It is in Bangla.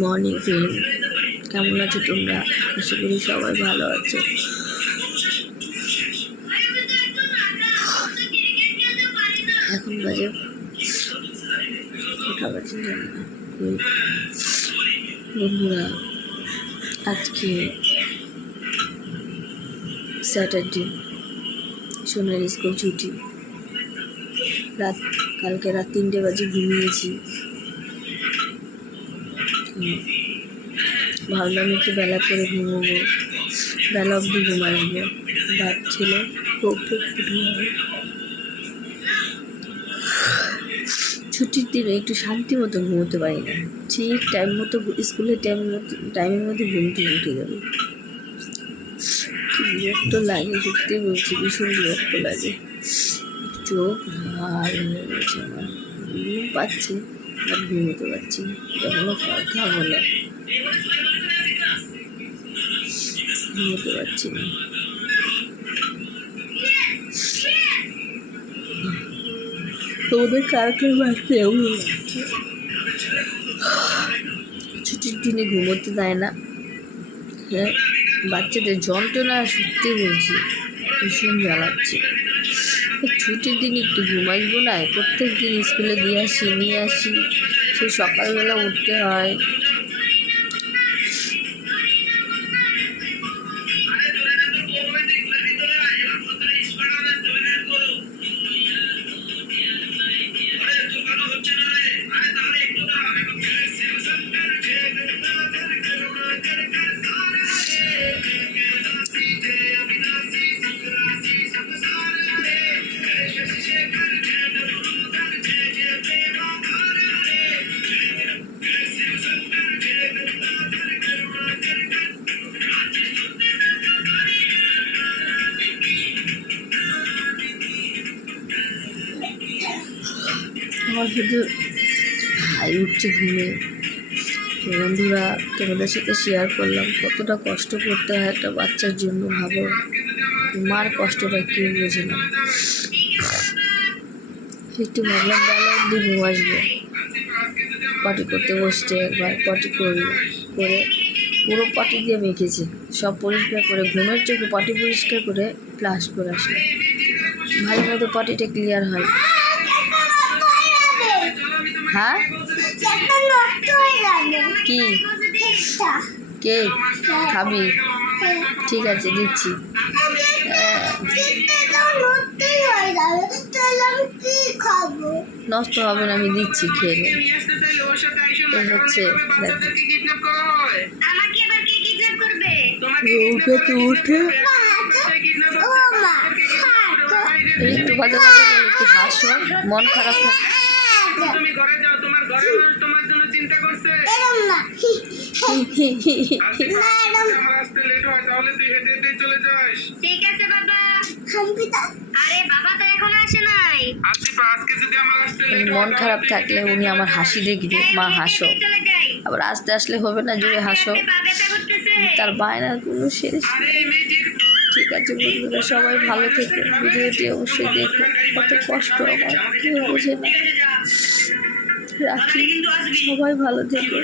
মর্নিং ফ্রেন্ড, কেমন আছো তোমরা? আশা করি সবাই ভালো আছো। এখন বাজে কটা বাজে জানি না। বন্ধুরা, আজকে স্যাটারডে, সোনার স্কুল ছুটি। কালকে রাত 3টে বাজে ঘুমিয়েছি। ভাবলাম একটু বেলা করে ঘুমোবো, বেলা অবধি ঘুমাইবো। ভাবছিল ছুটির দিনে একটু শান্তি মতো ঘুমোতে পারি না। ঠিক টাইম মতো স্কুলের টাইমের মধ্যে ঘুমতে উঠে যাবে। কি বিরক্ত লাগে, সত্যি বলছি, ভীষণ বিরক্ত লাগে। চোখ লাল হয়ে গেছে আমার, ঘুম পাচ্ছে আর ঘুমোতে পারছি না। এটা কোনো কথা বলো, ঘুমোতে পারছি না। তোমাদের কার বাড়িতে এমন ছুটির দিনে ঘুমোতে দেয় না? হ্যাঁ, বাচ্চাদের যন্ত্রণা সত্যি বলছি ভীষণ জ্বালাচ্ছে। ছুটির দিন একটু ঘুমাইবো না? প্রত্যেক দিন স্কুলে নিয়ে আসি, সে সকালবেলা উঠতে হয়। আমার শুধু হাই উঠছে ঘুমে। বন্ধুরা, তোমাদের সাথে শেয়ার করলাম কতটা কষ্ট করতে হয় একটা বাচ্চার জন্য। ভাবো, মার কষ্টটা কেউ বোঝে না। একটু ভাবলাম বেলা অব্দি ঘুম আসবো, পটি করতে বসতে একবার পটি করে পুরো পটি দিয়ে মেখেছি, সব পরিষ্কার করে ঘুমের চোখে পটি পরিষ্কার করে ফ্লাশ করে আসলাম। ভালো মতো পটিটা ক্লিয়ার হয়। হ্যাঁ, কি কেক খাবি? ঠিক আছে, দিচ্ছি। নষ্ট হবে না, আমি দিচ্ছি, খেয়ে নে। এই হচ্ছে উঠে একটু বাদে একটু হাসো, মন খারাপ থাকে। তুমি ঘরে যাও, তোমার ঘরের মানুষ তোমার জন্য চিন্তা করছে। আমার আসতে লেট হয়, তাহলে তুই হেঁটে হেঁটে চলে যাস। ঠিক আছে বাবা। আরে বাবা তো এখনো আসে নাই। আজকে যদি আমার আসতে লেট হয়, মন খারাপ থাকলে উনি আমার হাসি দেখবে, মা হাসো। আবার আসতে আসলে হবে না, জোরে হাসো। তার বায়নার কোনো শেষ। ঠিক আছে বন্ধুরা, সবাই ভালো থেকে ভিডিওটি অবশ্যই দেখো। কত কষ্ট আমার কেউ বোঝে না। রাখি, সবাই ভালো থেকো।